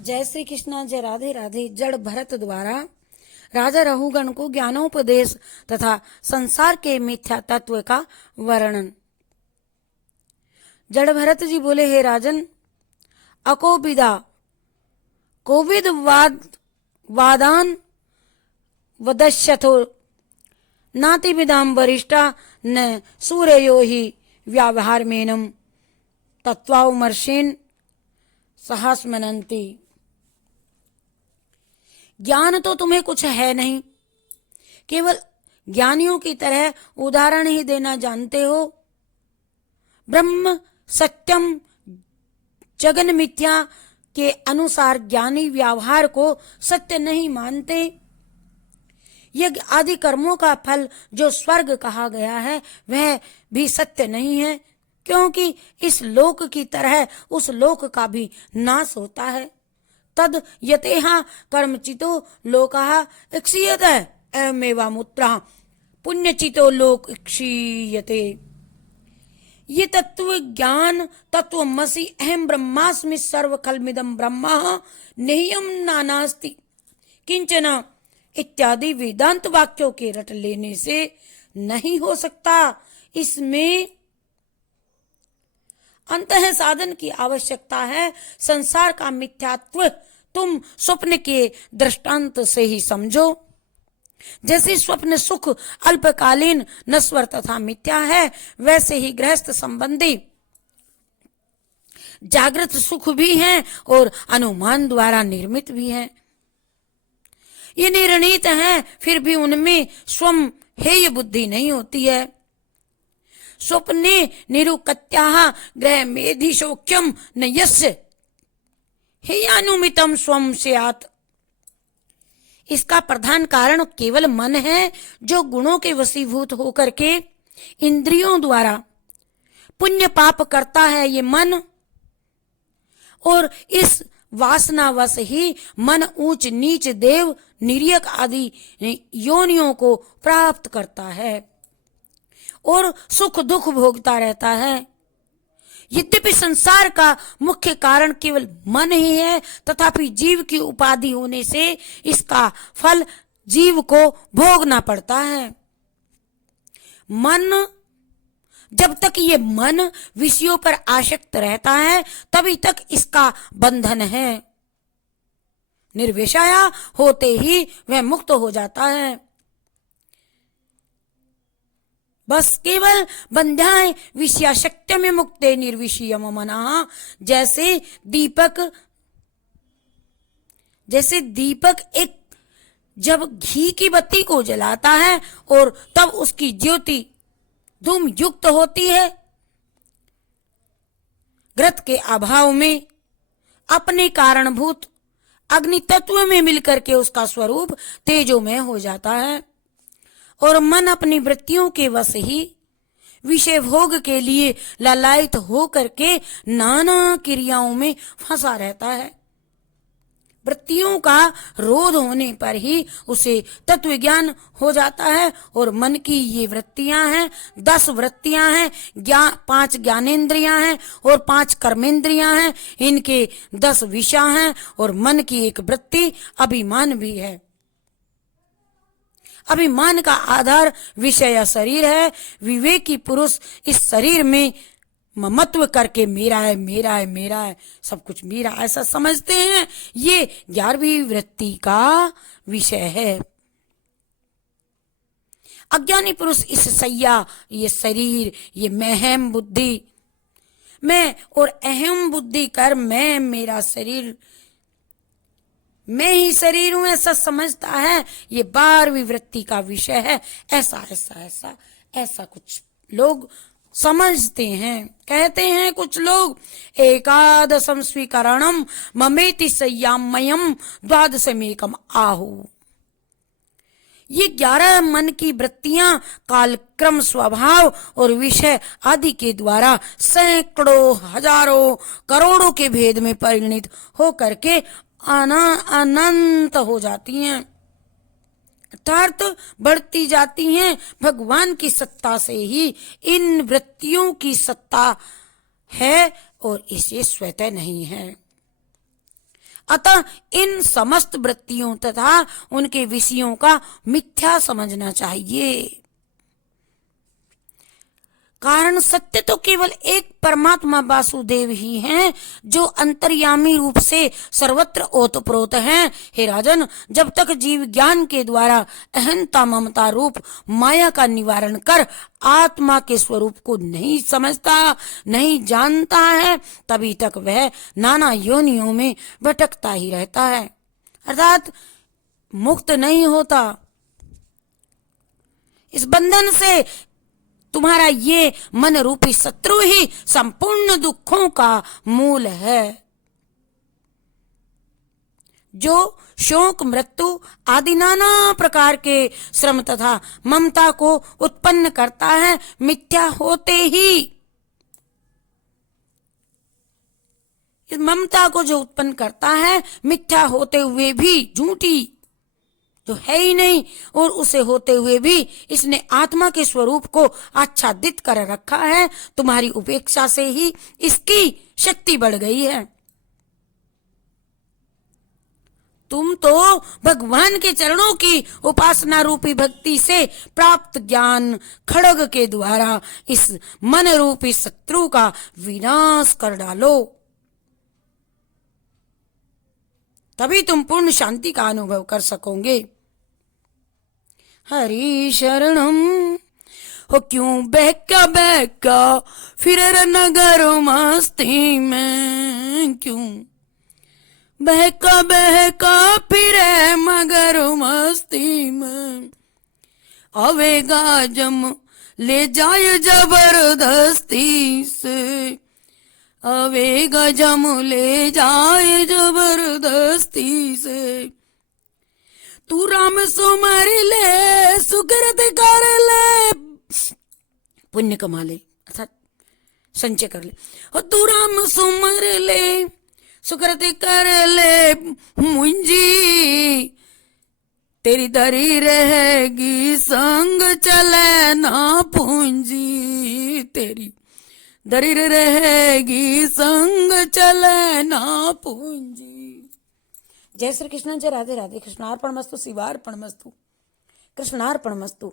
जय श्री कृष्णा, जय राधे राधे। जड़ भरत द्वारा राजा रहुगण को ज्ञानोपदेश तथा संसार के मिथ्या तत्व का वर्णन। जड़ भरत जी बोले, हे राजन, अकोविदा कोविद वादान वदश्यथो नाति विदाम वरिष्ठा न सूर्यो ही व्यावहार मेनम तत्वामर्षेन सहस्मनंती। ज्ञान तो तुम्हें कुछ है नहीं, केवल ज्ञानियों की तरह उदाहरण ही देना जानते हो। ब्रह्म सत्यम जगन मिथ्या के अनुसार ज्ञानी व्यवहार को सत्य नहीं मानते। यज्ञ आदि कर्मों का फल जो स्वर्ग कहा गया है वह भी सत्य नहीं है, क्योंकि इस लोक की तरह उस लोक का भी नाश होता है। तद यतेहा कर्मचितो लोकः इक्षीयते एवमेवामुत्तरः पुण्यचितो लोक इक्षीयते। ये तत्व ज्ञान तत्वमसि अहम ब्रह्मास्मि सर्वखलमिदं ब्रह्मा नेयम नानास्ति किंचन इत्यादि वेदांत वाक्यों के रट लेने से नहीं हो सकता। इसमें अंतः साधन की आवश्यकता है। संसार का मिथ्यात्व तुम स्वप्न के दृष्टांत से ही समझो। जैसे स्वप्न सुख अल्पकालीन नश्वर तथा मिथ्या है, वैसे ही गृहस्थ संबंधी जागृत सुख भी हैं और अनुमान द्वारा निर्मित भी हैं। ये निर्णीत हैं, फिर भी उनमें स्वयं हेय बुद्धि नहीं होती है। स्वप्ने निरुक्त्याः ग्रह मेधिशोक्यम न यस्य हेयानुमितम स्वयं स्यात्। इसका प्रधान कारण केवल मन है, जो गुणों के वशीभूत होकर के इंद्रियों द्वारा पुण्य पाप करता है। ये मन और इस वासनावश ही मन ऊंच नीच देव निर्यक आदि योनियों को प्राप्त करता है और सुख दुख भोगता रहता है। यद्यपि संसार का मुख्य कारण केवल मन ही है, तथापि जीव की उपाधि होने से इसका फल जीव को भोगना पड़ता है। मन जब तक ये मन विषयों पर आसक्त रहता है, तभी तक इसका बंधन है। निर्विषया होते ही वह मुक्त हो जाता है। बस केवल बंध्याय विषयाशक्त्य में मुक्ते निर्विषयम मनः। जैसे दीपक एक जब घी की बत्ती को जलाता है और तब उसकी ज्योति धूम युक्त होती है, घृत के अभाव में अपने कारणभूत अग्नि तत्व में मिलकर के उसका स्वरूप तेजोमय हो जाता है और मन अपनी वृत्तियों के वश ही विषय भोग के लिए ललायित हो करके नाना क्रियाओं में फंसा रहता है। वृत्तियों का रोध होने पर ही उसे तत्व ज्ञान हो जाता है। और मन की ये वृत्तियां हैं, 10 वृत्तियां हैं, 5 ज्ञानेंद्रियां हैं और 5 कर्मेंद्रियां हैं। इनके 10 विषय हैं और मन की एक वृत्ति अभिमान भी है। अभिमान का आधार विषय शरीर है। विवेकी पुरुष इस शरीर में ममत्व करके मेरा है मेरा है मेरा है, सब कुछ मेरा ऐसा समझते हैं। ये 11वीं वृत्ति का विषय है। अज्ञानी पुरुष इस सैया, ये शरीर, ये महम बुद्धि, मैं और अहम बुद्धि कर मैं मेरा शरीर, मैं ही शरीर हूं, ऐसा समझता है। ये 12वीं वृत्ति का विषय है। ऐसा ऐसा ऐसा ऐसा कुछ लोग समझते हैं। कहते हैं कुछ लोग, एकादशम स्वीकरणम ममेति संयमयम द्वादशमेकम आहु। ये 11 मन की वृत्तियां कालक्रम स्वभाव और विषय आदि के द्वारा सैकड़ों हजारों करोड़ों के भेद में परिणित हो करके अनंत हो जाती हैं, अर्थात बढ़ती जाती हैं। भगवान की सत्ता से ही इन वृत्तियों की सत्ता है और इसे स्वतः नहीं है। अतः इन समस्त वृत्तियों तथा उनके विषयों का मिथ्या समझना चाहिए। कारण सत्य तो केवल एक परमात्मा वासुदेव ही हैं, जो अंतर्यामी रूप से सर्वत्र ओतप्रोत हैं। हे राजन, जब तक जीव ज्ञान के द्वारा अहंता ममता रूप माया का निवारण कर आत्मा के स्वरूप को नहीं समझता, नहीं जानता है, तभी तक वह नाना योनियों में भटकता ही रहता है, अर्थात मुक्त नहीं होता। इस बंधन से तुम्हारा ये मन रूपी शत्रु ही संपूर्ण दुखों का मूल है, जो शोक, मृत्यु आदि नाना प्रकार के श्रम तथा ममता को उत्पन्न करता है। मिथ्या होते ही इस ममता को जो उत्पन्न करता है, मिथ्या होते हुए भी, झूठी जो है ही नहीं, और उसे होते हुए भी इसने आत्मा के स्वरूप को आच्छादित कर रखा है। तुम्हारी उपेक्षा से ही इसकी शक्ति बढ़ गई है। तुम तो भगवान के चरणों की उपासना रूपी भक्ति से प्राप्त ज्ञान खड्ग के द्वारा इस मन रूपी शत्रु का विनाश कर डालो, तभी तुम पूर्ण शांति का अनुभव कर सकोगे। हरि शरणम हो क्यों बहका फिर नगर मस्ती में, क्यों बहका फिर मगर मस्ती में, आवेगा जम ले जाए जबरदस्ती से, आवेगा जम ले जाए जबरदस्ती से। तू राम सुमर ले, सुकृत कर ले, पुण्य कमा ले, अर्थात संचय कर ले। और तू राम सुमर ले, सुकृत कर ले मुंजी, तेरी दरी रहेगी संग चले ना पूंजी, तेरी दरी रहेगी संग चले ना पूंजी। जय श्री कृष्ण, जय राधे राधे। कृष्णार्पणमस्तु, शिवार्पणमस्तु, कृष्णार्पणमस्तु।